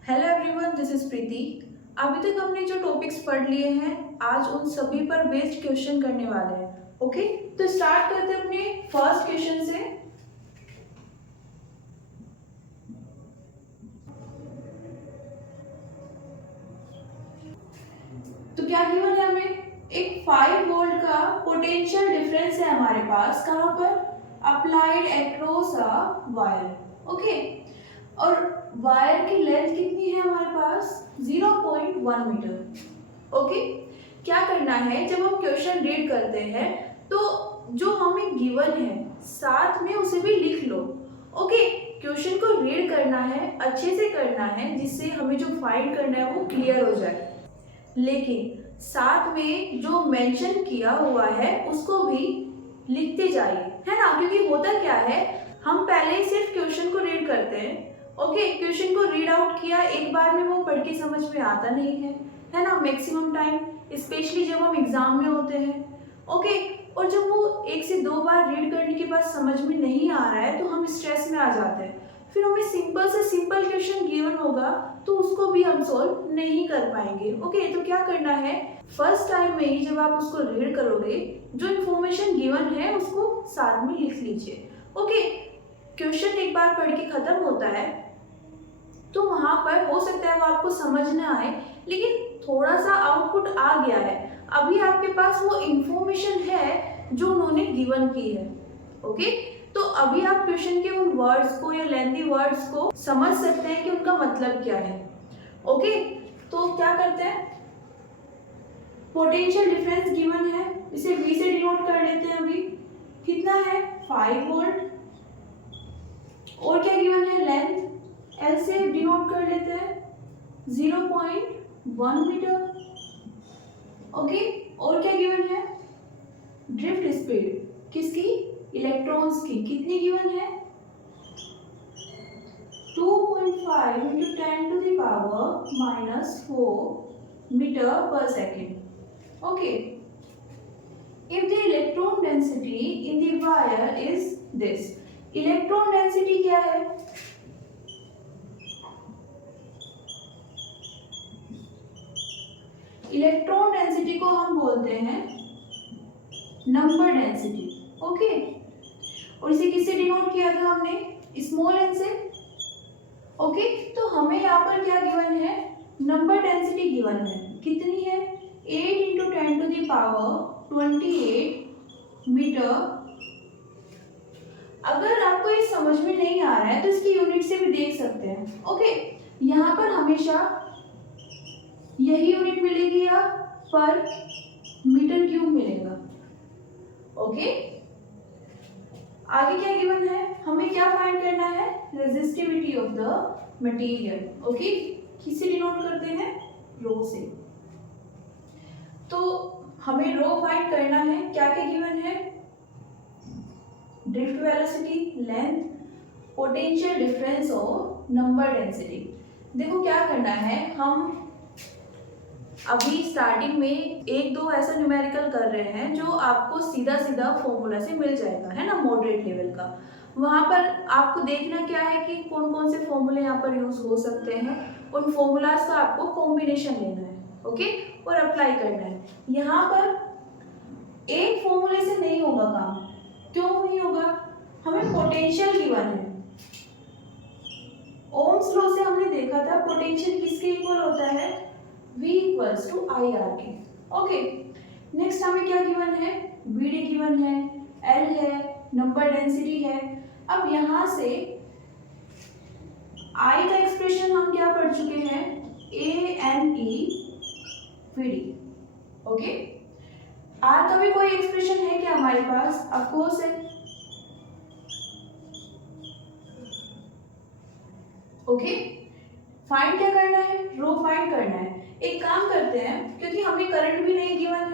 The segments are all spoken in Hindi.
हेलो एवरीवन, दिस इज प्रीति। अभी तक हमने जो टॉपिक्स पढ़ लिए हैं, आज उन सभी पर बेस्ड क्वेश्चन करने वाले हैं। ओके, तो स्टार्ट करते हैं अपने फर्स्ट क्वेश्चन से। तो क्या गिवन है हमें? एक 5 वोल्ट का पोटेंशियल डिफरेंस है हमारे पास। कहाँ पर? Applied across a wire. Okay, और वायर की लेंथ कितनी है हमारे पास? 0.1 मीटर। ओके, क्या करना है जब हम क्वेश्चन रीड करते हैं तो जो हमें गिवन है साथ में उसे भी लिख लो। ओके, क्वेश्चन को रीड करना है, अच्छे से करना है, जिससे हमें जो फाइंड करना है वो क्लियर हो जाए। लेकिन साथ में जो मेंशन किया हुआ है उसको भी लिखते जाइए, है ना। क्योंकि होता क्या है, हम पहले ही सिर्फ क्वेश्चन को रीड करते हैं। ओके, क्वेश्चन को रीड आउट किया, एक बार में वो पढ़ के समझ में आता नहीं है ना। मैक्सिमम टाइम, स्पेशली जब हम एग्जाम में होते हैं। ओके, और जब वो एक से दो बार रीड करने के बाद समझ में नहीं आ रहा है तो हम स्ट्रेस में आ जाते हैं। फिर हमें सिंपल से सिंपल क्वेश्चन गिवन होगा तो उसको भी हम सॉल्व नहीं कर पाएंगे। ओके, तो क्या करना है, फर्स्ट टाइम में ही जब आप उसको रीड करोगे, जो इन्फॉर्मेशन गिवन है उसको साथ में लिख लीजिए। ओके, क्वेश्चन एक बार पढ़ के खत्म होता है तो वहां पर हो सकता है वो आपको समझ ना आए, लेकिन थोड़ा सा आउटपुट आ गया है। अभी आपके पास वो इन्फॉर्मेशन है जो उन्होंने गिवन की है। ओके, तो अभी आप क्वेश्चन के उन वर्ड्स को या लेंथी वर्ड्स को समझ सकते हैं कि उनका मतलब क्या है। ओके, तो क्या करते हैं, पोटेंशियल डिफरेंस गिवन है, इसे V से डिनोट कर लेते हैं। अभी कितना है? 5 वोल्ट। और क्या गिवन है? लेंथ L से डिनोट कर लेते हैं, 0.1 मीटर। ओके, और क्या गिवन है? ड्रिफ्ट स्पीड किसकी? इलेक्ट्रॉन्स की। कितनी गिवन है? 2.5 into 10 to the power minus 4 meter per second. Okay, if the electron density in the wire is this, electron density क्या है? इलेक्ट्रॉन डेंसिटी को हम बोलते हैं नंबर डेंसिटी। ओके, और इसे किससे डिनोट किया था हमने? स्मॉल एन से। ओके, तो हमें यहाँ पर क्या गिवन है? नंबर डेंसिटी गिवन है। कितनी है? 8 into 10 to the power 28 metre. अगर आपको ये समझ में नहीं आ रहा है तो इसकी यूनिट से भी देख सकते हैं। ओके, यहाँ पर हमेशा यही यूनिट मिलेगी या पर मीटर क्यूब मिलेगा। ओके, आगे क्या गिवन है? हमें क्या फाइंड करना है? Resistivity of the material. Okay, किससे डिनोट करते हैं? रो से। तो हमें रो फाइंड करना है। क्या क्या गिवन है? Drift velocity, length, potential difference और नंबर डेंसिटी। देखो क्या करना है, हम अभी स्टार्टिंग में एक दो ऐसा न्यूमेरिकल कर रहे हैं जो आपको सीधा सीधा फॉर्मूला से मिल जाएगा, है ना, मॉडरेट लेवल का। वहां पर आपको देखना क्या है कि कौन कौन से फॉर्मूले यहाँ पर यूज हो सकते हैं, उन फॉर्मूलाज का आपको कॉम्बिनेशन लेना है। ओके, और अप्लाई करना है। यहाँ पर एक फॉर्मूले से नहीं होगा काम। क्यों नहीं होगा? हमें पोटेंशियल गिवन है। ओम्स लॉ से हमने देखा था पोटेंशियल किसके इक्वल होता है? V equals to I R के। ओके, नेक्स्ट हमें क्या गिवन है? VD गिवन है, L है, नंबर डेंसिटी है। अब यहाँ से I का एक्सप्रेशन हम क्या पढ़ चुके हैं? ANE VD। ओके, R का भी कोई एक्सप्रेशन है क्या हमारे पास? ऑफ कोर्स है। ओके, फाइंड क्या करना है? रो फाइंड करना है। एक काम करते हैं, क्योंकि हमें करंट भी नहीं गिवन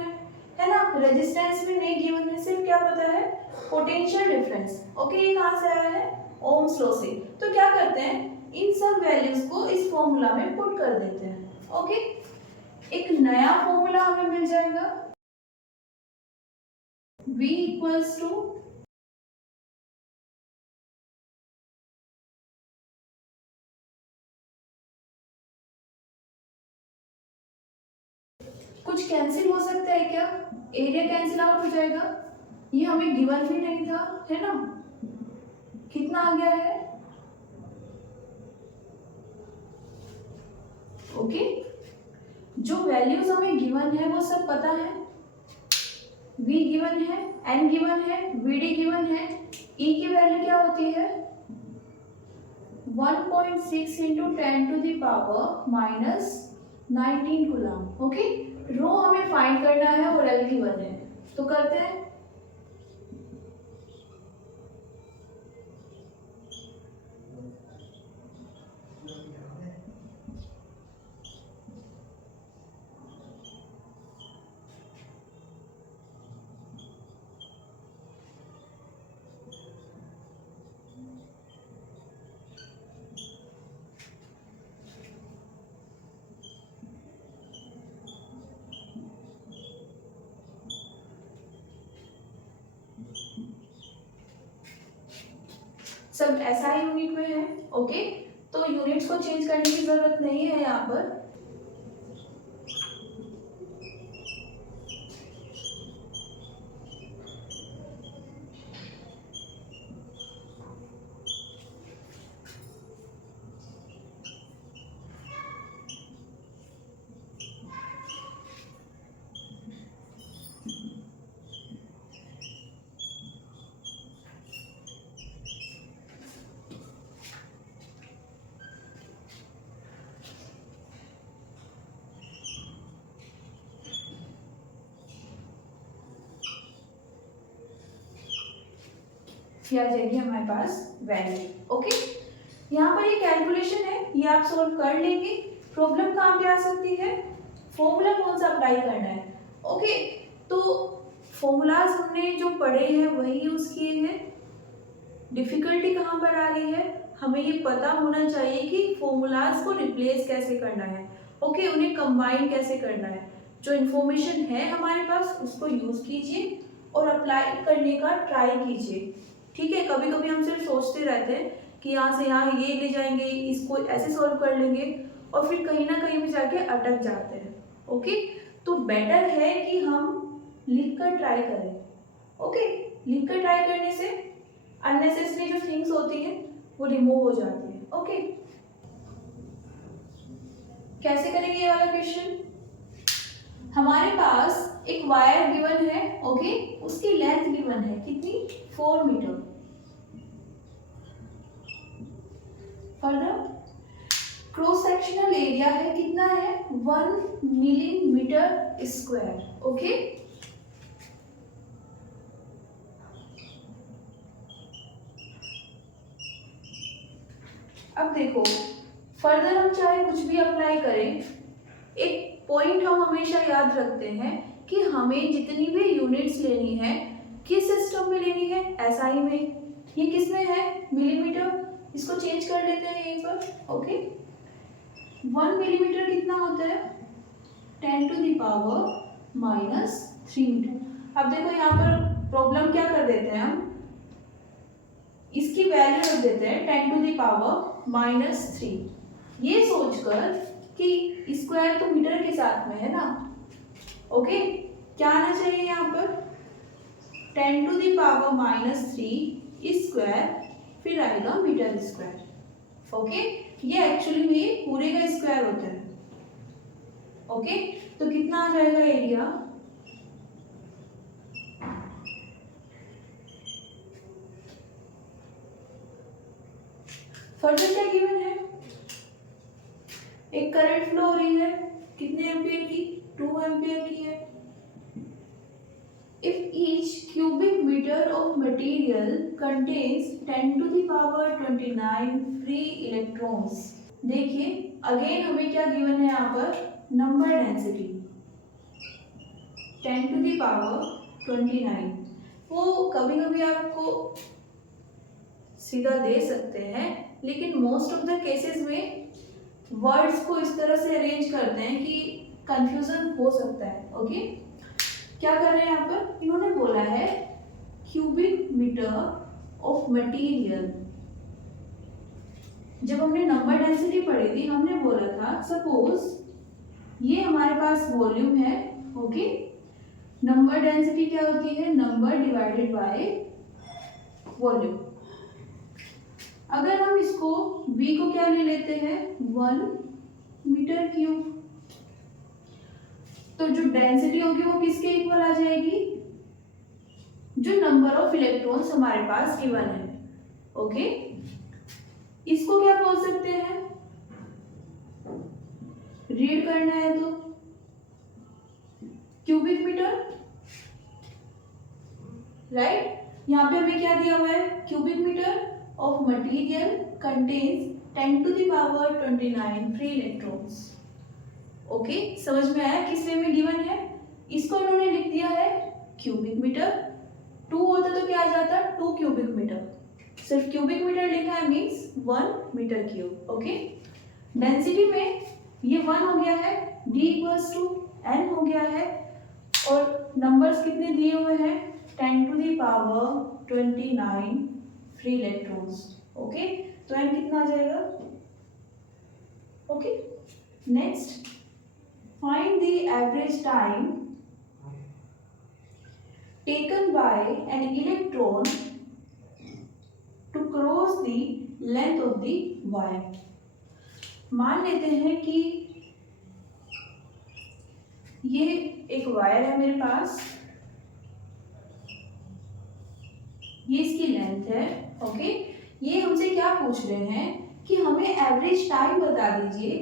है ना, रेजिस्टेंस भी नहीं गिवन है, सिर्फ क्या पता है? Potential difference. ओके, ये कहाँ से आया है? ओम्स लॉ से। तो क्या करते हैं, इन सब वैल्यूज को इस फॉर्मूला में पुट कर देते हैं। ओके, एक नया फॉर्मूला हमें मिल जाएगा, V इक्वल्स टू कुछ कैंसिल हो सकता है क्या? एरिया कैंसिल आउट हो जाएगा। ये हमें गिवन भी नहीं था, है ना? कितना आ गया है? ओके, जो वैल्यूज हमें गिवन है वो सब पता है। v गिवन है, n गिवन है, vd गिवन है। e की वैल्यू क्या होती है? 1.6 इंटू 10⁻⁻19 कूलम। ओके, रो हमें फाइंड करना है और l गिवन है, तो करते हैं। सब SI यूनिट में है। ओके, तो यूनिट्स को चेंज करने की जरूरत नहीं है यहाँ पर। ये आ जाएगी हमारे पास वैल्यू। ओके, यहाँ पर ये कैलकुलेशन है, ये आप सोल्व कर लेंगे। प्रॉब्लम कहाँ पे आ सकती है? फॉर्मूला कौन सा अप्लाई करना है। ओके, तो फॉर्मूलाज हमने जो पढ़े हैं वही यूज किए हैं। डिफिकल्टी कहाँ पर आ रही है? हमें ये पता होना चाहिए कि फॉर्मूलाज को रिप्लेस कैसे करना है। ओके, उन्हें कंबाइन कैसे करना है। जो इन्फॉर्मेशन है हमारे पास उसको यूज कीजिए और अप्लाई करने का ट्राई कीजिए। ठीक है, कभी कभी हम सिर्फ सोचते रहते हैं कि यहाँ से यहाँ ये ले जाएंगे, इसको ऐसे सॉल्व कर लेंगे और फिर कहीं ना कहीं भी जाके अटक जाते हैं। ओके, तो बेटर है कि हम लिख कर ट्राई करें। ओके, लिख कर ट्राई करने से अननेसेसरी जो थिंग्स होती हैं वो रिमूव हो जाती है। ओके, कैसे करेंगे ये वाला क्वेश्चन? हमारे पास एक वायर गिवन है। ओके, उसकी लेंथ गिवन है कितनी? 4 metre. Further cross sectional area है कितना है? 1 मिलीमीटर स्क्वायर। ओके, अब देखो, फर्दर हम चाहे कुछ भी अप्लाई करें, एक पॉइंट हम हमेशा याद रखते हैं कि हमें जितनी भी यूनिट्स लेनी है किस सिस्टम में लेनी है? SI में। ये किस में है? मिलीमीटर। इसको चेंज कर लेते हैं यहीं पर। ओके, 1 मिलीमीटर कितना होता है? 10⁻³ मीटर। अब देखो यहाँ पर प्रॉब्लम क्या कर देते हैं हम, इसकी वैल्यू रख देते हैं 10⁻³ ये सोचकर कि स्क्वायर तो मीटर के साथ में है ना। ओके, क्या आना चाहिए यहाँ पर? 10⁻³ स्क्वायर, फिर आएगा मीटर स्क्वायर। ओके, ये एक्चुअली में पूरे का स्क्वायर होता है। ओके, तो कितना आ जाएगा एरिया? फर्दर क्या गिवन है? एक करंट फ्लो हो रही है कितने एम्पियर की? 2 एम्पियर की है। If each cubic meter of material contains 10⁻29 free electrons. देखिए अगेन हमें क्या गिवन है यहाँ पर? Number density 10⁻29। वो कभी कभी आपको सीधा दे सकते हैं, लेकिन मोस्ट ऑफ द केसेस में वर्ड्स को इस तरह से अरेंज करते हैं कि कंफ्यूजन हो सकता है। ओके, क्या कर रहे हैं यहाँ पर? इन्होंने बोला है क्यूबिक मीटर ऑफ मटेरियल। जब हमने नंबर डेंसिटी पढ़ी थी हमने बोला था सपोज ये हमारे पास वॉल्यूम है ओके। नंबर डेंसिटी क्या होती है? Number divided by volume. अगर हम इसको v को क्या ले लेते हैं? 1 मीटर क्यूब, तो जो डेंसिटी होगी वो किसके इक्वल आ जाएगी? जो नंबर ऑफ इलेक्ट्रॉन्स हमारे पास गिवन है। ओके, इसको क्या बोल सकते हैं? रीड करना है तो क्यूबिक मीटर, राइट। यहाँ पे हमें क्या दिया हुआ है? Cubic metre of material contains 10 to the power 29 free electrons. Okay, समझ में आया किस वे में गिवन है? इसको उन्होंने लिख दिया है क्यूबिक मीटर। 2 होता तो क्या आ जाता? 2 क्यूबिक मीटर। सिर्फ क्यूबिक मीटर लिखा है means 1 metre cube. Okay, density में ये 1 हो गया है, D इक्वल्स टू N हो गया है, और नंबर्स कितने दिए हुए हैं? 10 to the power 29 free electrons. Okay, तो N कितना आ जाएगा? Okay, next, find the average time taken by an electron to cross the length of the wire। मान लेते हैं कि ये एक वायर है मेरे पास, ये इसकी लेंथ है। ओके, ये हमसे क्या पूछ रहे हैं कि हमें एवरेज टाइम बता दीजिए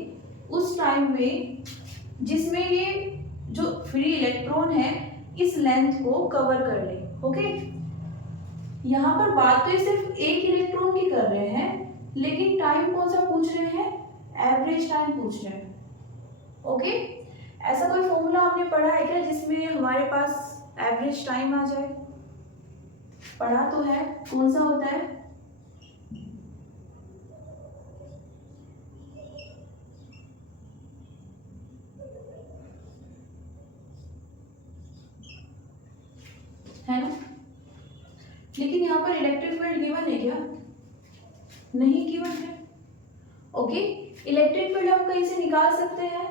उस टाइम में जिसमें ये जो फ्री इलेक्ट्रॉन है इस लेंथ को कवर कर ले। ओके, यहाँ पर बात तो ये सिर्फ एक इलेक्ट्रॉन की कर रहे हैं, लेकिन टाइम कौन सा पूछ रहे हैं? एवरेज टाइम पूछ रहे हैं। ओके, ऐसा कोई फॉर्मूला हमने पढ़ा है क्या जिसमें हमारे पास एवरेज टाइम आ जाए? पढ़ा तो है, कौन सा होता है? है ना? लेकिन यहाँ पर इलेक्ट्रिक फील्ड गिवन है क्या? नहीं गिवन है। ओके, इलेक्ट्रिक फील्ड हम कहीं से निकाल सकते हैं?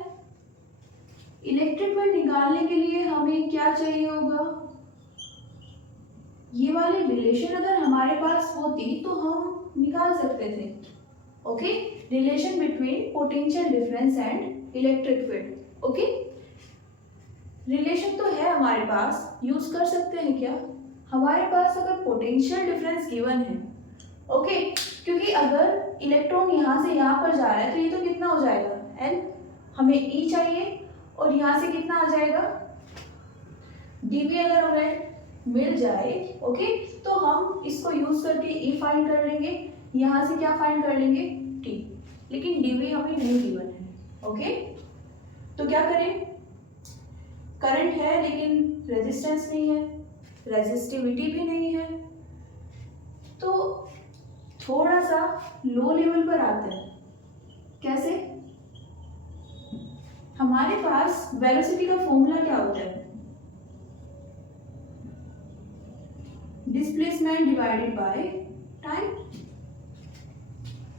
इलेक्ट्रिक फील्ड निकालने के लिए हमें क्या चाहिए होगा? ये वाली रिलेशन अगर हमारे पास होती तो हम निकाल सकते थे। Okay, relation between potential difference and electric field. Okay, relation तो है हमारे पास, यूज कर सकते हैं क्या? हमारे पास अगर पोटेंशियल डिफरेंस गिवन है, ओके, क्योंकि अगर इलेक्ट्रॉन यहाँ से यहाँ पर जा रहा है तो ये तो कितना हो जाएगा? L। हमें E चाहिए, और यहाँ से कितना आ जाएगा? dV। अगर हमें मिल जाए, ओके, तो हम इसको यूज करके E फाइंड कर लेंगे, यहाँ से क्या फाइंड कर लेंगे? T। लेकिन dV हमें नहीं गिवन है। ओके, तो क्या करें? करंट है लेकिन रेजिस्टेंस नहीं है, रेजिस्टिविटी भी नहीं है, तो थोड़ा सा लो लेवल पर आते हैं। कैसे? हमारे पास वेलोसिटी का फॉर्मूला क्या होता है? Displacement divided by time.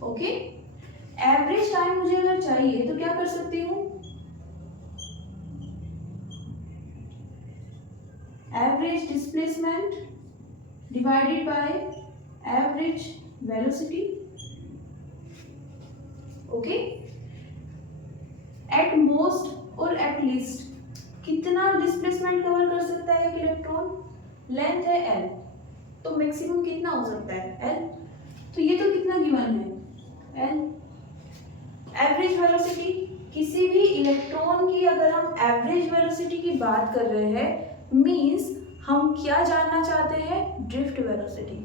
Okay, average time मुझे अगर चाहिए तो क्या कर सकती हूँ? Average displacement divided by average velocity. Okay, at most और एट लीस्ट कितना डिस्प्लेसमेंट कवर कर सकता है एक इलेक्ट्रॉन? लेंथ है L, तो मैक्सिमम कितना हो सकता है? L। तो ये तो कितना गिवन है? L। एवरेज वेलोसिटी, किसी भी इलेक्ट्रॉन की अगर हम एवरेज वेलोसिटी की बात कर रहे हैं मींस हम क्या जानना चाहते हैं? Drift velocity.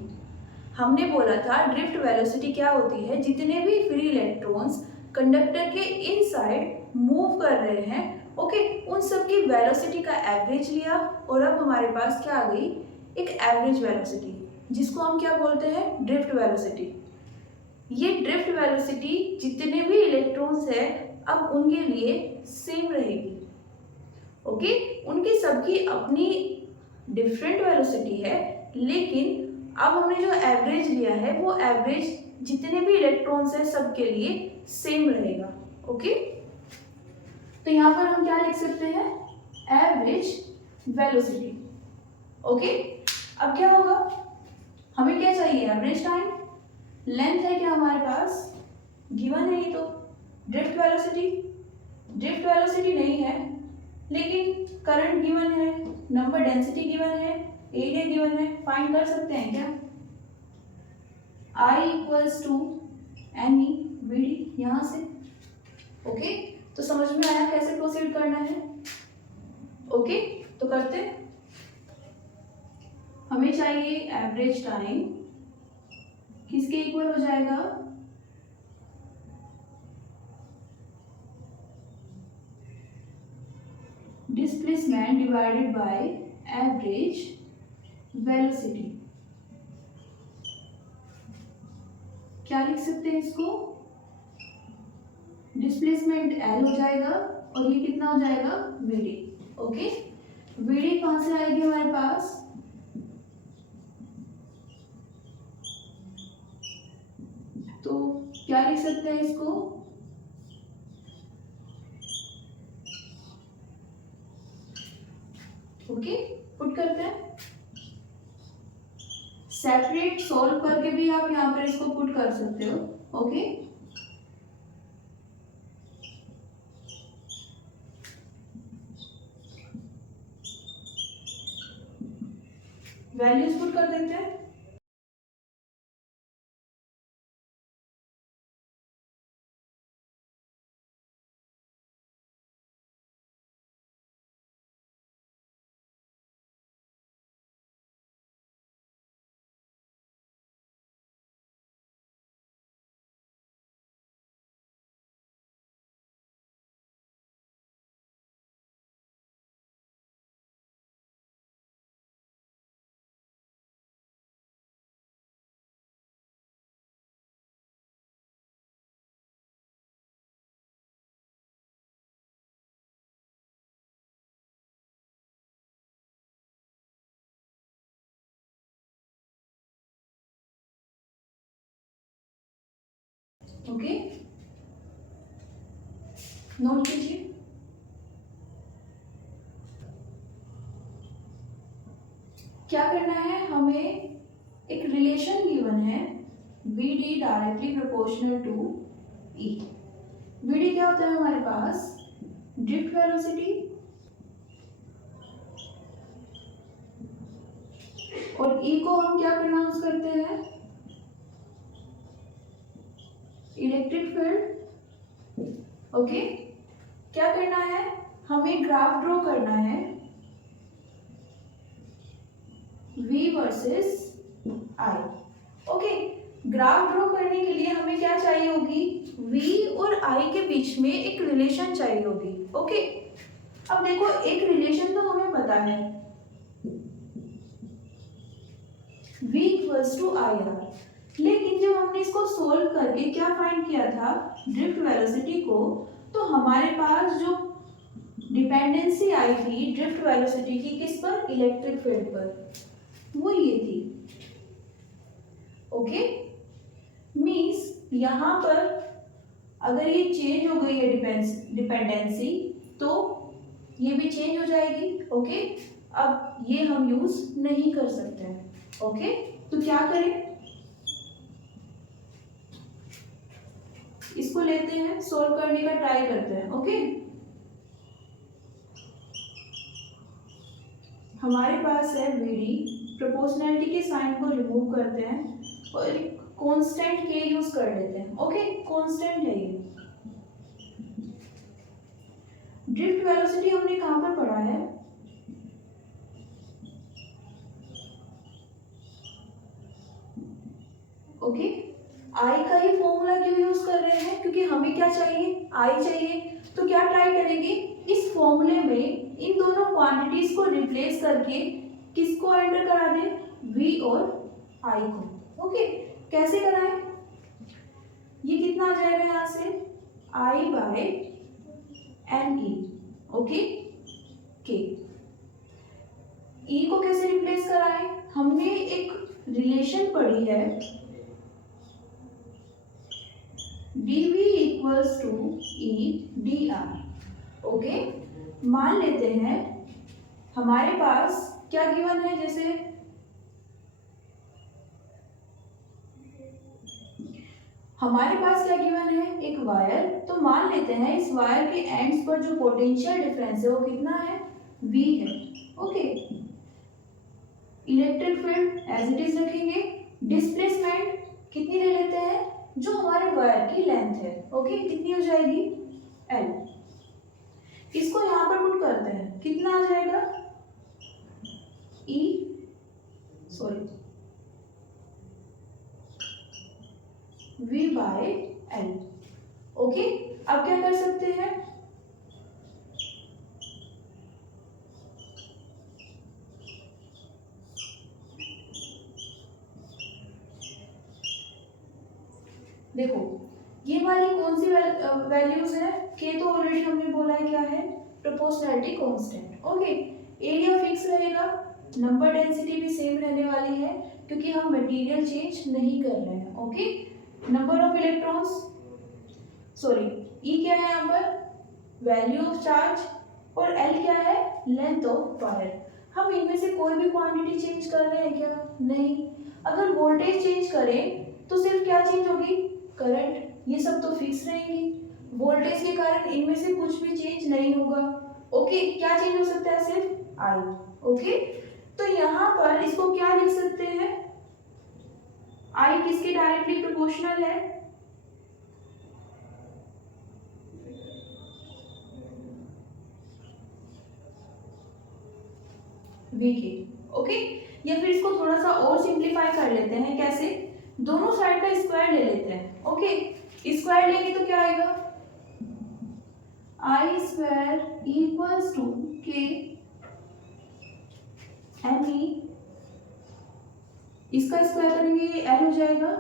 हमने बोला था ड्रिफ्ट वेलोसिटी क्या होती है? जितने भी फ्री इलेक्ट्रॉन्स कंडक्टर के इनसाइड मूव कर रहे हैं, ओके, उन सब की वेलोसिटी का एवरेज लिया, और अब हमारे पास क्या आ गई? एक एवरेज वेलोसिटी, जिसको हम क्या बोलते हैं? Drift velocity. ये ड्रिफ्ट वेलोसिटी जितने भी इलेक्ट्रॉन्स है अब उनके लिए सेम रहेगी। ओके, उनकी सबकी अपनी डिफरेंट वेलोसिटी है, लेकिन अब हमने जो एवरेज लिया है वो एवरेज जितने भी इलेक्ट्रॉन्स है सबके लिए सेम रहेगा। ओके, तो यहाँ पर हम क्या लिख सकते हैं? Average velocity. ओके, अब क्या होगा, हमें क्या चाहिए, एवरेज टाइम। लेंथ है क्या हमारे पास, गिवन है ये तो। ड्रिफ्ट वेलोसिटी नहीं है, लेकिन करंट गिवन है, नंबर डेंसिटी गिवन है, एरिया गिवन है, फाइंड कर सकते हैं क्या। I equals to M E V D, यहाँ से। ओके, तो समझ में आया कैसे प्रोसीड करना है। ओके, तो करते हैं। हमें चाहिए एवरेज टाइम, किसके इक्वल हो जाएगा, displacement divided by average velocity. क्या लिख सकते हैं इसको, डिस्प्लेसमेंट एल हो जाएगा और ये कितना हो जाएगा, वीडी। ओके, वीडी कहां से आएगी हमारे पास, तो क्या लिख सकते हैं इसको, ओके, पुट करते हैं। सेपरेट सोल्व करके भी आप यहाँ पर इसको पुट कर सकते हो। ओके, वैल्यूज पुट कर देते हैं। ओके, नोट कीजिए। क्या करना है, हमें एक रिलेशन गिवन है, V D directly proportional to E. V D क्या होता है हमारे पास, ड्रिफ्ट वेलोसिटी, और ई को हम क्या प्रोनाउंस करते हैं, इलेक्ट्रिक फील्ड। ओके, क्या करना है, हमें ग्राफ ड्रॉ करना है, V versus I। Okay, graph draw करने के लिए हमें क्या चाहिए होगी, V और I के बीच में एक रिलेशन चाहिए होगी। ओके, अब देखो एक रिलेशन तो हमें पता है, V equals to I R, लेकिन जब हमने इसको सोल्व करके क्या फाइंड किया था, ड्रिफ्ट वेलोसिटी को, तो हमारे पास जो डिपेंडेंसी आई थी ड्रिफ्ट वेलोसिटी की, किस पर, इलेक्ट्रिक फील्ड पर, वो ये थी। ओके, मीन्स यहाँ पर अगर ये चेंज हो गई है डिपेंडेंसी, तो ये भी चेंज हो जाएगी। ओके, अब ये हम यूज नहीं कर सकते हैं। ओके, तो क्या करें, इसको लेते हैं, सोल्व करने का ट्राई करते हैं। ओके, हमारे पास है वीडी, प्रोपोर्शनैलिटी के साइन को रिमूव करते हैं और एक कांस्टेंट के यूज कर लेते हैं। ओके, कांस्टेंट है ये। ड्रिफ्ट वेलोसिटी हमने कहां पर पढ़ा है, ओके, आई का ही फॉर्मूला क्यों यूज कर रहे हैं, क्योंकि हमें क्या चाहिए, आई चाहिए। तो क्या ट्राई करेंगे, इस फॉर्मूले में इन दोनों क्वांटिटीज को रिप्लेस करके किसको एंटर करा दें, वी और आई को। ओके, कैसे कराएं, ये कितना आ जाएगा यहाँ से, आई बाय एन ई। ओके, के ई को कैसे रिप्लेस कराएं, हमने एक रिलेशन पढ़ी है, dv equals to E D R. Okay, मान लेते हैं हमारे पास क्या गिवन है, जैसे हमारे पास क्या गिवन है, एक वायर। तो मान लेते हैं इस वायर के एंड्स पर जो पोटेंशियल डिफरेंस है वो कितना है, V है। Okay, electric field as it is रखेंगे। डिस्प्लेसमेंट कितनी ले लेते हैं, जो हमारे वायर की लेंथ है। ओके, कितनी हो जाएगी, L। इसको यहाँ पर पुट करते हैं, कितना आ जाएगा, V बाय L। ओके, अब क्या कर सकते हैं, देखो ये वाली कौन सी वैल्यूज है, के तो ऑलरेडी हमने बोला है क्या है, proportionality constant. Okay, area fix रहेगा, नंबर डेंसिटी भी सेम रहने वाली है क्योंकि हम मटेरियल चेंज नहीं कर रहे हैं। Okay, number of electrons, sorry E क्या है यहाँ पर, वैल्यू ऑफ चार्ज, और एल क्या है, लेंथ ऑफ वायर। हम इनमें से कोई भी क्वांटिटी चेंज कर रहे हैं क्या, नहीं। अगर वोल्टेज चेंज करें तो सिर्फ क्या चेंज होगी, करंट, ये सब तो फिक्स रहेंगी। वोल्टेज के कारण इनमें से कुछ भी चेंज नहीं होगा। ओके, क्या चेंज हो सकता है, सिर्फ आई। ओके, तो यहाँ पर इसको क्या लिख सकते हैं, आई किसके डायरेक्टली प्रोपोर्शनल है, V के। ओके, या फिर इसको थोड़ा सा और सिंप्लीफाई कर लेते हैं, कैसे, दोनों साइड का स्क्वायर ले लेते हैं। ओके, स्क्वायर लेंगे तो क्या आएगा, आई स्क्वायर इक्वल्स टू के एम ई, इसका स्क्वायर करेंगे ये एल हो जाएगा,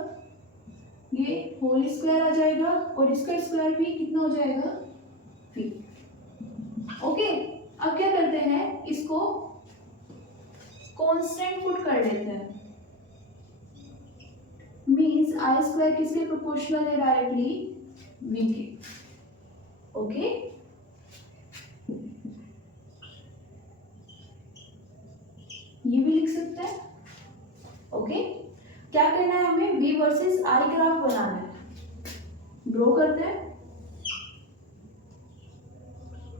ये होल स्क्वायर आ जाएगा, और इसका स्क्वायर भी कितना हो जाएगा, V। ओके, अब क्या करते हैं, इसको कांस्टेंट पुट कर लेते हैं, मीन्स आई स्क्वायर किसके प्रोपोर्शनल है, डायरेक्टली V के। ओके, ये भी लिख सकते हैं। ओके, क्या करना है हमें, V वर्सेस I ग्राफ बनाना है। ड्रॉ करते हैं,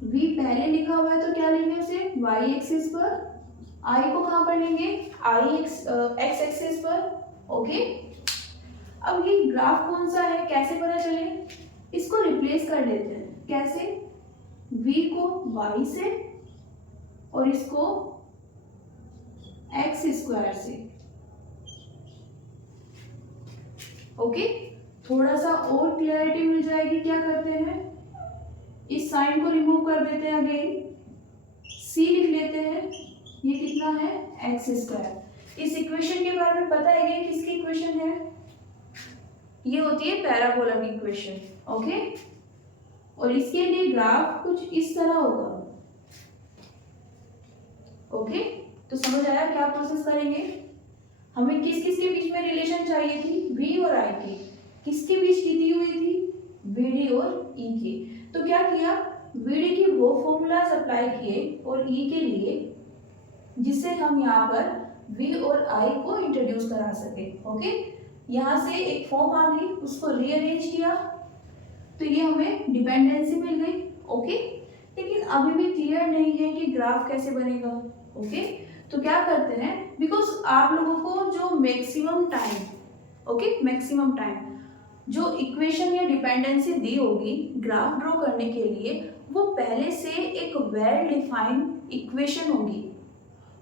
V पहले लिखा हुआ है तो क्या लेंगे उसे, y एक्सिस पर, I को कहां पर लेंगे, x एक्सिस पर। ओके, अब ये ग्राफ कौन सा है, कैसे पता चले, इसको रिप्लेस कर लेते हैं, कैसे, V को y से और इसको x स्क्वायर से। ओके, थोड़ा सा और क्लियरिटी मिल जाएगी, क्या करते हैं, इस साइन को रिमूव कर देते हैं, अगेन c लिख लेते हैं, ये कितना है, x स्क्वायर। इस इक्वेशन के बारे में पता है, ये किसकी इक्वेशन है, ये होती है पैराबोला की इक्वेशन। ओके, और इसके लिए ग्राफ कुछ इस तरह होगा। ओके, तो समझ आया क्या प्रोसेस करेंगे, हमें किस किस के बीच में रिलेशन चाहिए थी, V और I की, किसके बीच की दी हुई थी, VD और E की। तो क्या किया, VD की वो फॉर्मूलाज अप्लाई किए और E के लिए, जिससे हम यहाँ पर V और I को इंट्रोड्यूस करा सके। ओके, यहाँ से एक फॉर्म आ गई, उसको रीअरेंज किया तो ये हमें डिपेंडेंसी मिल गई। ओके, लेकिन अभी भी क्लियर नहीं है कि ग्राफ कैसे बनेगा। ओके, तो क्या करते हैं, बिकॉज आप लोगों को जो maximum time, okay maximum time जो इक्वेशन या डिपेंडेंसी दी होगी ग्राफ ड्रॉ करने के लिए, वो पहले से एक वेल डिफाइंड इक्वेशन होगी।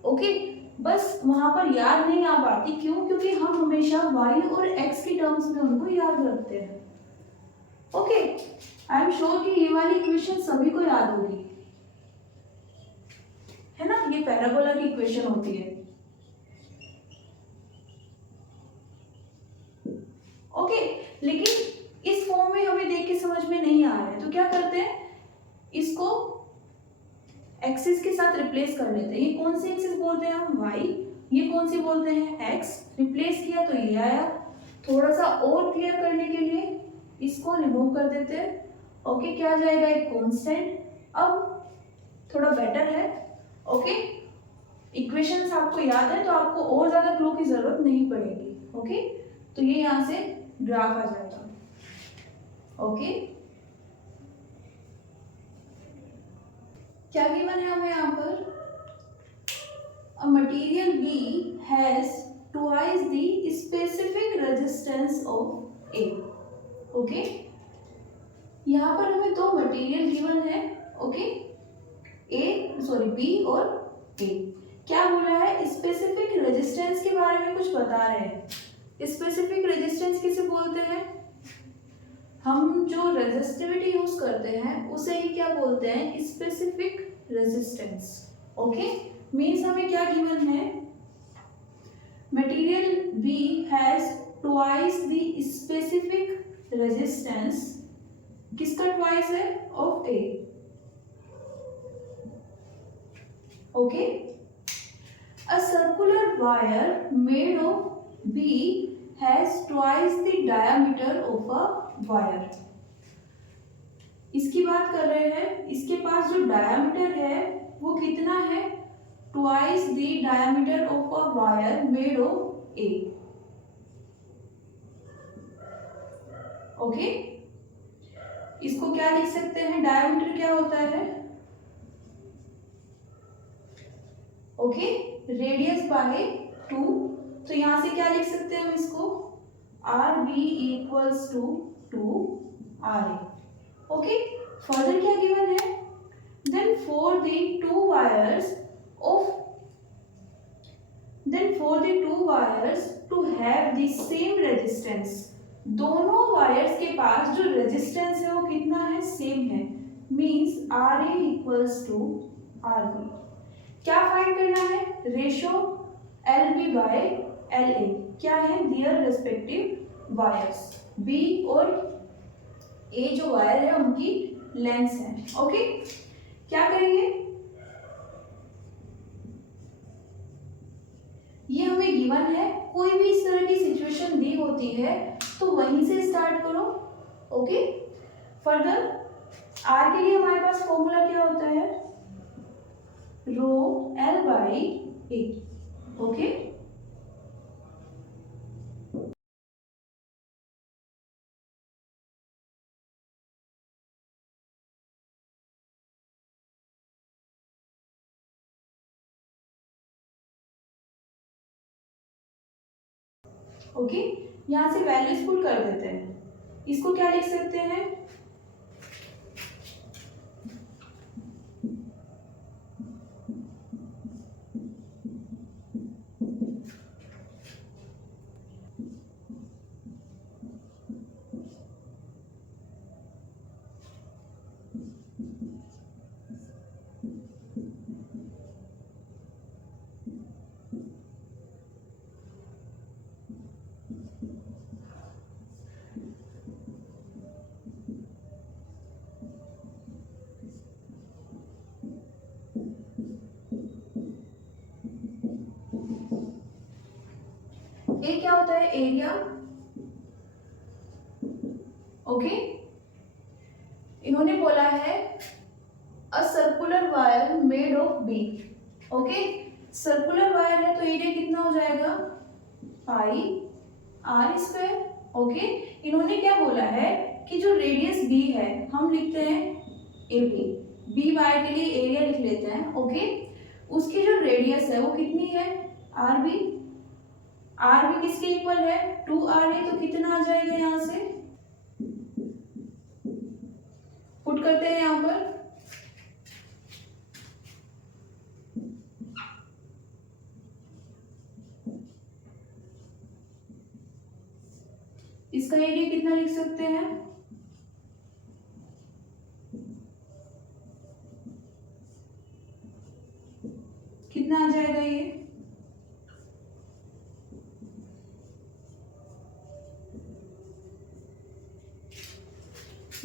ओके, बस वहां पर याद नहीं आ पाती, क्यों, क्योंकि हम हमेशा y और x की टर्म्स में उनको याद रखते हैं। ओके, आई एम श्योर कि ये वाली इक्वेशन सभी को याद होगी, है ना, ये पैराबोला की इक्वेशन होती है। ओके, लेकिन इस फॉर्म में हमें देख के समझ में नहीं आ रहा है, तो क्या करते हैं, इसको एक्सिस के साथ रिप्लेस कर लेते हैं। ये कौन सी एक्सिस बोलते हैं हम, y, ये कौन सी बोलते हैं, x। रिप्लेस किया तो ये आया। थोड़ा सा और क्लियर करने के लिए इसको रिमूव कर देते हैं। ओके, क्या आ जाएगा, एक कांस्टेंट। अब थोड़ा बेटर है। ओके, इक्वेशंस आपको याद है तो आपको और ज़्यादा क्लू की ज़रूरत नहीं पड़ेगी। ओके, तो ये यहाँ से ग्राफ आ जाएगा। ओके, क्या गिवन है हमें यहाँ पर? A material B has twice the specific resistance of A। Okay, यहाँ पर हमें दो मटेरियल गिवन है। ओके, B और A। क्या बोला है? स्पेसिफिक रेजिस्टेंस के बारे में कुछ बता रहे हैं। स्पेसिफिक रेजिस्टेंस किसे बोलते हैं? हम जो रेजिस्टिविटी यूज करते हैं उसे ही क्या बोलते हैं? Specific resistance. ओके, मीन्स हमें क्या गिवन है? Material B has twice the specific resistance. किसका ट्वाइस है? Of A। Okay, a circular wire made of B has twice the diameter of a wire। इसकी बात कर रहे हैं, इसके पास जो डायमीटर है वो कितना है? Twice the diameter of a wire made of A। Okay, इसको क्या लिख सकते हैं? डायमीटर क्या होता है? Okay, radius by 2। तो यहां से क्या लिख सकते हैं हम इसको? RB equals to 2RA। Okay, further क्या गिवन है? Then for the two wires to have the same resistance. दोनों वायर्स के पास जो रेजिस्टेंस है वो कितना है? सेम है। Means RA equals to RB। क्या फाइंड करना है? रेशो LB बाय LA क्या है? दियर रेस्पेक्टिव वायर्स B और A जो वायर है उनकी लेंथ है। ओके, क्या करेंगे? ये हमें गिवन है। कोई भी इस तरह की सिचुएशन दी होती है तो वहीं से स्टार्ट करो। ओके, फर्दर R के लिए हमारे पास फॉर्मूला क्या होता है? रो L by A। Okay, okay, यहां से वैल्यूज पुट कर देते हैं। इसको क्या लिख सकते हैं? ए क्या होता है? एरिया। ओके, इन्होंने बोला है a circular wire made of B. Okay, circular wire है तो एरिया कितना हो जाएगा? पाई आर स्क्वायर। ओके, इन्होंने क्या बोला है कि जो रेडियस बी है हम लिखते हैं ए बी वायर के लिए एरिया लिख लेते हैं। ओके, उसकी जो रेडियस है वो कितनी है? आर बी किसके इक्वल है? 2RA। तो कितना आ जाएगा? यहां से पुट करते हैं यहां पर। इसका एरिया कितना लिख सकते हैं? कितना आ जाएगा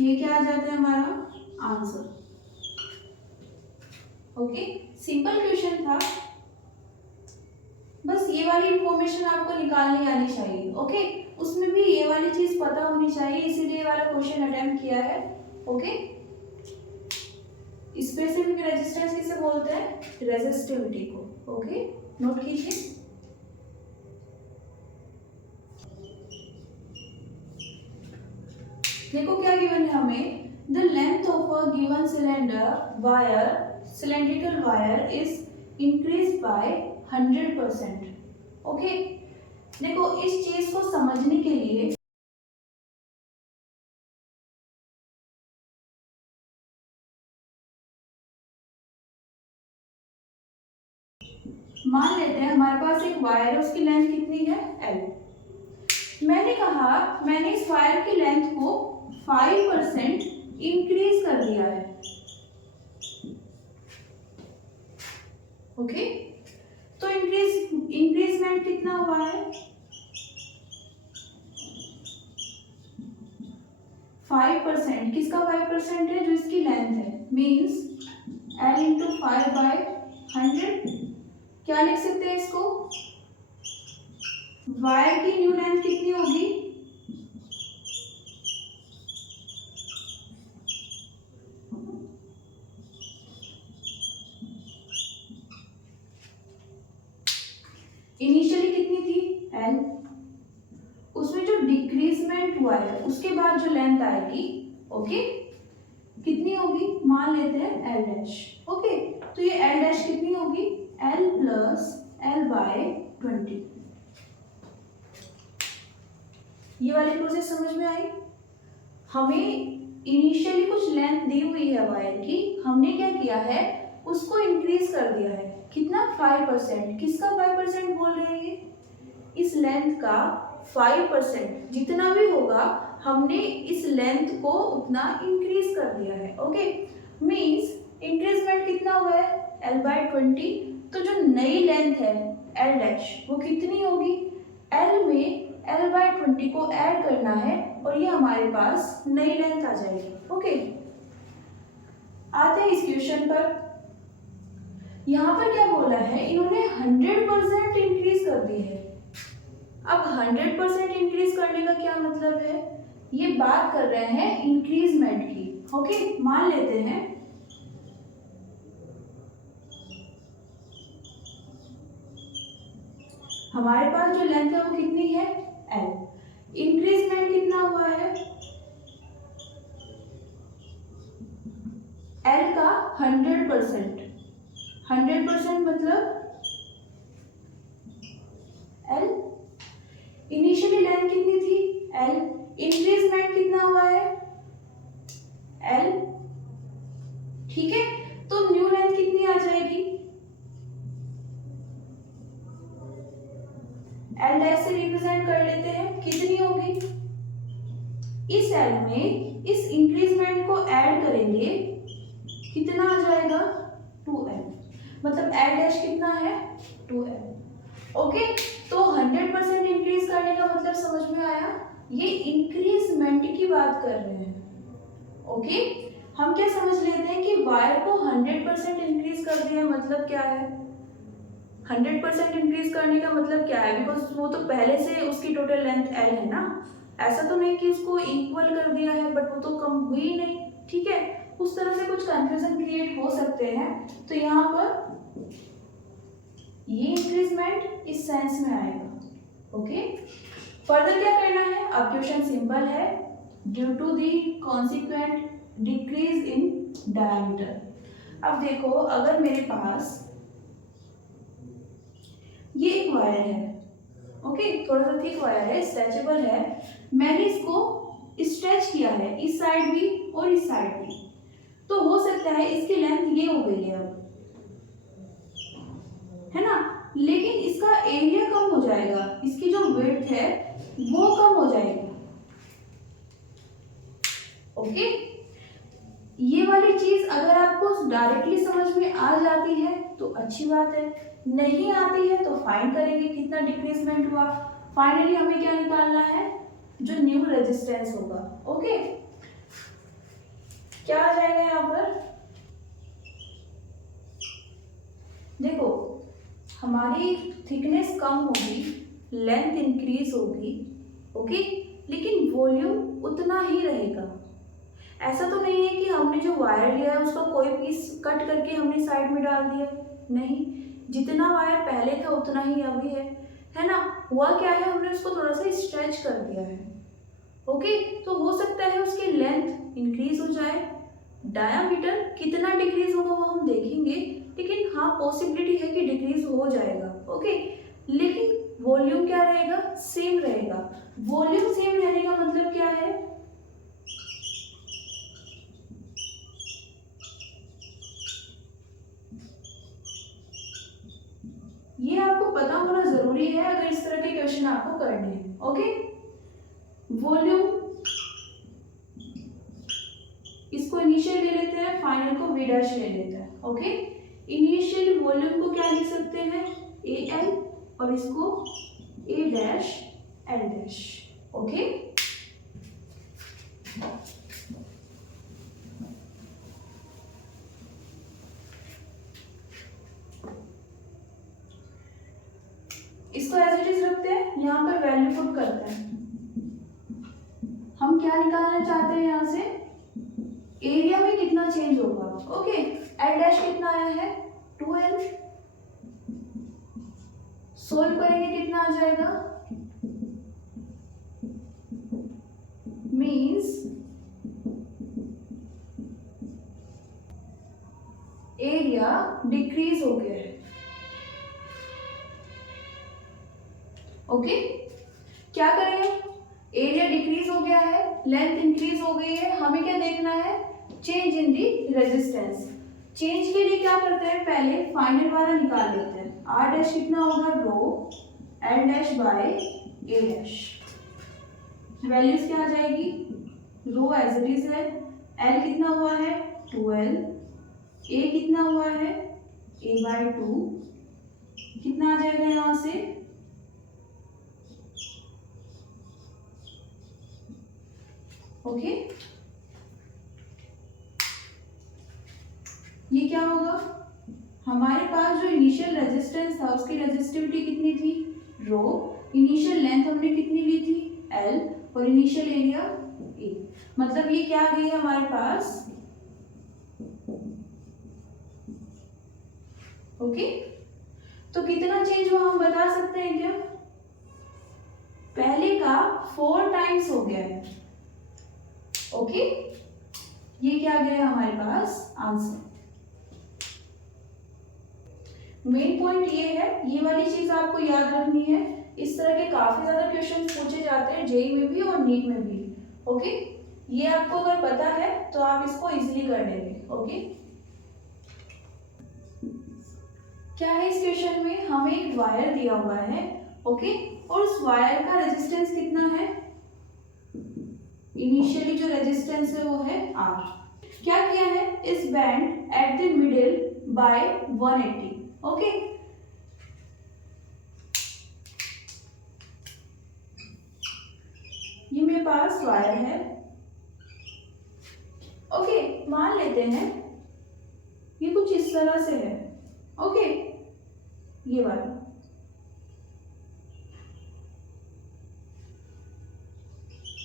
ये क्या आ जाता है हमारा आंसर। ओके, सिंपल क्वेश्चन था, बस ये वाली इंफॉर्मेशन आपको निकालनी आनी चाहिए। ओके, उसमें भी ये वाली चीज पता होनी चाहिए, इसीलिए ये वाला क्वेश्चन अटेम्प्ट किया है। ओके, स्पेसिफिक रेजिस्टेंस किसे बोलते हैं? रेजिस्टिविटी को। ओके, नोट कीजिए। देखो क्या गिवन है हमें, the length of a given cylinder wire, cylindrical wire is increase by 100%। Okay, देखो इस चीज को समझने के लिए मान लेते हैं हमारे पास एक वायर है, उसकी लेंथ कितनी है L। मैंने कहा मैंने इस वायर की लेंथ को 5% इंक्रीज कर दिया है। ओके, तो इंक्रीजमेंट कितना हुआ है 5%। किसका 5% है, जो इसकी लेंथ है, मीन्स L इंटू 5/100। क्या लिख सकते हैं इसको, वायर की न्यू लेंथ कितनी होगी, इनिशियली कितनी थी L, उसमें जो डिक्रीजमेंट हुआ है उसके बाद जो लेंथ आएगी, ओके, कितनी होगी, मान लेते हैं L डैश। ओके, तो ये L डैश कितनी होगी, L प्लस L/20। ये वाली प्रोसेस समझ में आई। हमें इनिशियली कुछ लेंथ दी हुई है वायर की, हमने क्या किया है उसको इंक्रीज कर दिया है, कितना 5%। किसका 5% बोल रहे हैं, ये इस लेंथ का 5% जितना भी होगा हमने इस लेंथ को उतना इंक्रीज कर दिया है। ओके, मींस इंक्रीजमेंट कितना हुआ है L/20। तो जो नई लेंथ है L डैश वो कितनी होगी, L में L/20 को ऐड करना है और ये हमारे पास नई लेंथ आ जाएगी। ओके, आते हैं इस क्वेश्चन पर। यहाँ पर क्या बोला है, इन्होंने 100% इंक्रीज कर दी है। अब 100% इंक्रीज करने का क्या मतलब है, ये बात कर रहे हैं इंक्रीजमेंट की। ओके, मान लेते हैं हमारे पास जो लेंथ है वो कितनी है L, इंक्रीजमेंट कितना हुआ है L का 100%। 100% मतलब L, इनिशियली लेंथ कितनी थी L, इंक्रीजमेंट कितना हुआ है L, ठीक है, तो न्यू लेंथ कितनी आ जाएगी, L डैश से रिप्रेजेंट कर लेते हैं, कितनी होगी, इस L में इस इंक्रीजमेंट को ऐड करेंगे, कितना आ जाएगा 2L, मतलब L डैश कितना है 2L। ओके, तो 100% इंक्रीज करने का मतलब समझ में आया, ये इंक्रीजमेंट की बात कर रहे हैं। ओके, हम क्या समझ लेते हैं कि वायर को 100% इंक्रीज कर दिया, मतलब क्या है 100% इंक्रीज करने का मतलब क्या है, बिकॉज वो तो पहले से उसकी टोटल लेंथ L है ना, ऐसा तो नहीं कि उसको इक्वल कर दिया है, बट वो तो कम हुई ही नहीं। ठीक है, उस तरह से कुछ कंफ्यूजन क्रिएट हो सकते हैं, तो यहाँ पर ये इंक्रीजमेंट इस सेंस में आएगा। ओके, फर्दर क्या करना है, अब क्वेश्चन सिंपल है, due to the consequent decrease in diameter. अब देखो अगर मेरे पास ये एक वायर है, ओके, थोड़ा सा थिक वायर है, स्ट्रेचेबल है, मैंने इसको स्ट्रेच किया है इस साइड भी और इस साइड भी, तो हो सकता है इसकी लेंथ ये हो गई है अब, है ना, लेकिन इसका एरिया कम हो जाएगा, इसकी जो विड्थ है वो कम हो जाएगी। ओके, ये वाली चीज अगर आपको डायरेक्टली समझ में आ जाती है तो अच्छी बात है, नहीं आती है तो फाइंड करेंगे कितना डिक्रीजमेंट हुआ। फाइनली हमें क्या निकालना है, जो न्यू रेजिस्टेंस होगा। ओके, क्या आ जाएगा यहाँ पर, देखो हमारी थिकनेस कम होगी, लेंथ इंक्रीज होगी, ओके, लेकिन वॉल्यूम उतना ही रहेगा। ऐसा तो नहीं है कि हमने जो वायर लिया है उसका कोई पीस कट करके हमने साइड में डाल दिया, नहीं, जितना वायर पहले था उतना ही अभी है ना। हुआ क्या है, हमने उसको थोड़ा सा स्ट्रेच कर दिया है। ओके, तो हो सकता है उसकी लेंथ इंक्रीज हो जाए, डायामीटर कितना डिक्रीज होगा वो हम देखेंगे, लेकिन हाँ पॉसिबिलिटी है कि डिक्रीज हो जाएगा। ओके, लेकिन वॉल्यूम क्या रहेगा, सेम रहेगा। वॉल्यूम सेम रहने का मतलब क्या है, ये आपको पता होना जरूरी है अगर इस तरह के क्वेश्चन आपको करने हैं। ओके, वॉल्यूम इसको इनिशियल ले लेते हैं, फाइनल को वी डैश ले लेते हैं। ओके, इनिशियल वॉल्यूम को क्या लिख सकते हैं, ए एल, और इसको ए डैश एल डैश। ओके, इसको एज इट इज रखते हैं, यहाँ पर वैल्यू पुट करते हैं। हम क्या निकालना चाहते हैं यहाँ से, एरिया में कितना चेंज होगा। ओके, एल डैश कितना आया है 2l, सोल्व करेंगे कितना आ जाएगा, मीन्स एरिया डिक्रीज हो गया है। ओके, क्या करेंगे, एरिया डिक्रीज हो गया है, लेंथ इंक्रीज हो गई है, हमें क्या देखना है, change in the resistance. Change के लिए क्या करते हैं, पहले फाइनल वाला निकाल लेते हैं। आर डैश कितना होगा, rho L dash by A dash, values क्या आ जाएगी, रो एज इट इज है, एल कितना हुआ है 2l, ए कितना हुआ है a बाय 2, कितना आ जाएगा यहां से, ओके, ये क्या होगा, हमारे पास जो इनिशियल रेजिस्टेंस था उसकी रेजिस्टिविटी कितनी थी, रो, इनिशियल लेंथ हमने कितनी ली थी l, और इनिशियल एरिया a, मतलब ये क्या आ गई है हमारे पास। ओके, तो कितना चेंज हुआ हम बता सकते हैं क्या, पहले का 4 टाइम्स हो गया है। ओके, ये क्या गया हमारे पास आंसर। मेन पॉइंट ये है, ये वाली चीज आपको याद रखनी है, इस तरह के काफी ज्यादा क्वेश्चन पूछे जाते हैं जेई में भी और नीट में भी। ओके, ये आपको अगर पता है तो आप इसको इजीली कर लेंगे। ओके, क्या है इस क्वेश्चन में, हमें एक वायर दिया हुआ है। ओके, और उस वायर का रेजिस्टेंस कितना है, इनिशियली जो रेजिस्टेंस है वो है R। क्या किया है, is bent at the middle by 180। Okay, ये मेरे पास वायर है। ओके, मान लेते हैं ये कुछ इस तरह से है। ओके, ये वाला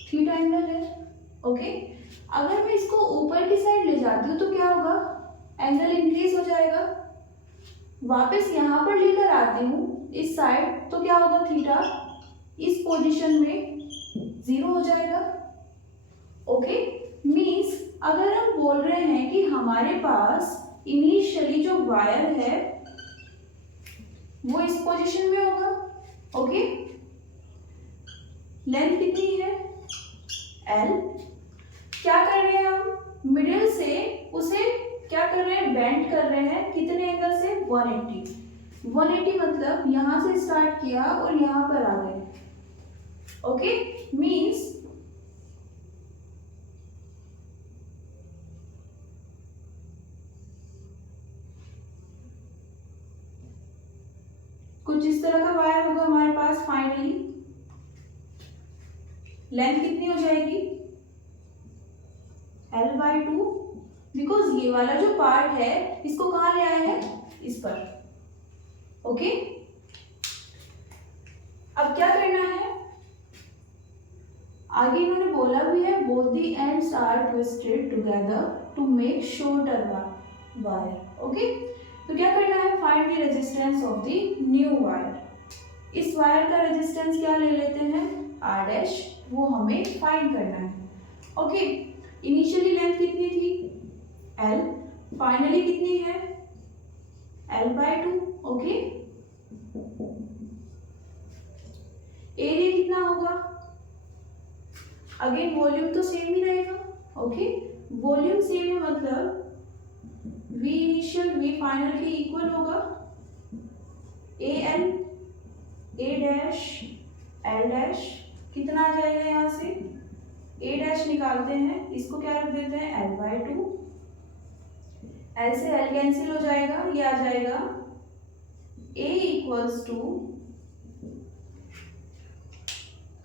थीटा एंगल है। ओके, अगर मैं इसको ऊपर की साइड ले जाती हूँ तो क्या होगा, एंगल इंक्रीज हो जाएगा। वापस यहाँ पर लेकर आती हूँ इस साइड तो क्या होगा, थीटा इस पोजीशन में 0 हो जाएगा। ओके, मीन्स अगर हम बोल रहे हैं कि हमारे पास इनिशियली जो वायर है वो इस पोजीशन में होगा। ओके, लेंथ कितनी है L, क्या कर रहे हैं हम, मिडिल से उसे क्या कर रहे हैं, बेंड कर रहे हैं, कितने एंगल से 180। 180 मतलब यहां से स्टार्ट किया और यहां पर आ गए। ओके, मीन्स कुछ इस तरह का वायर होगा हमारे पास। फाइनली लेंथ कितनी हो जाएगी L बाय 2, बिकॉज ये वाला जो पार्ट है इसको कहाँ ले आए हैं, इस पर। ओके, अब क्या करना है, आगे इन्होंने बोला भी है both the ends are twisted together to make shorter wire. Okay, तो क्या करना है, find the resistance of the new wire. इस वायर का रेजिस्टेंस क्या ले लेते हैं, R डैश, वो हमें फाइंड करना है। ओके, इनिशियली लेंथ कितनी थी, L, फाइनली कितनी है, L/2। ओके, एरिया कितना होगा, अगेन वॉल्यूम तो सेम ही रहेगा। ओके, वॉल्यूम सेम है मतलब V इनिशियल V फाइनल के इक्वल होगा AL, A dash L dash, कितना आ जाएगा यहाँ से, A डैश निकालते हैं, इसको क्या रख देते हैं L/2, L से L कैंसिल हो जाएगा, ये आ जाएगा A equals to,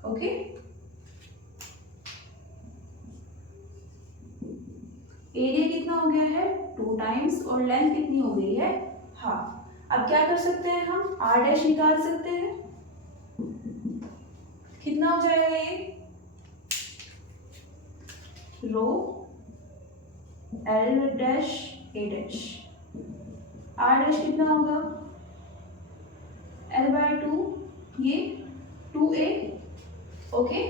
okay, area कितना हो गया है 2 टाइम्स और लेंथ कितनी हो गई है हाफ। अब क्या कर सकते हैं हम, R डैश निकाल सकते हैं, कितना हो जाएगा ये, रो L dash A dash, R dash कितना होगा L/2, ये 2A। ओके,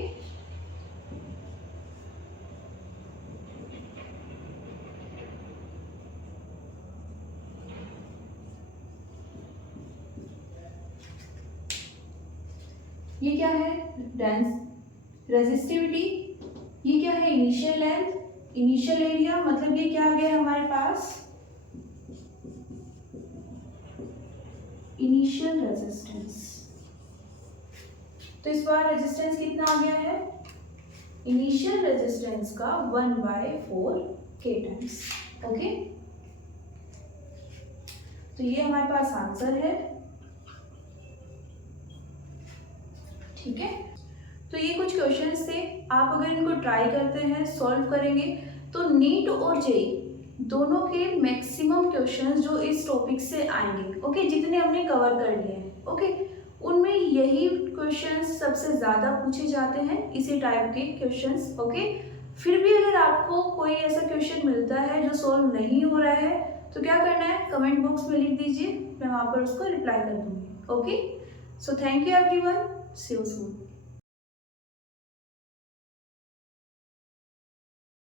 ये क्या है, डेंस रेजिस्टिविटी, ये क्या है, इनिशियल लेंथ, इनिशियल एरिया, मतलब ये क्या आ गया हमारे पास, इनिशियल रेजिस्टेंस। तो इस बार रेजिस्टेंस कितना आ गया है, इनिशियल रेजिस्टेंस का 1/4 K टाइम्स। ओके, तो ये हमारे पास आंसर है। ठीक है, तो ये कुछ क्वेश्चंस थे, आप अगर इनको ट्राई करते हैं, सॉल्व करेंगे, तो नीट और जेईई दोनों के मैक्सिमम क्वेश्चंस जो इस टॉपिक से आएंगे, ओके, जितने हमने कवर कर लिए हैं, ओके, उनमें यही क्वेश्चंस सबसे ज़्यादा पूछे जाते हैं, इसी टाइप के क्वेश्चंस। ओके, फिर भी अगर आपको कोई ऐसा क्वेश्चन मिलता है जो सॉल्व नहीं हो रहा है, तो क्या करना है, कमेंट बॉक्स में लिख दीजिए, मैं वहाँ पर उसको रिप्लाई कर दूँगी। Okay, so thank you everyone, see you soon.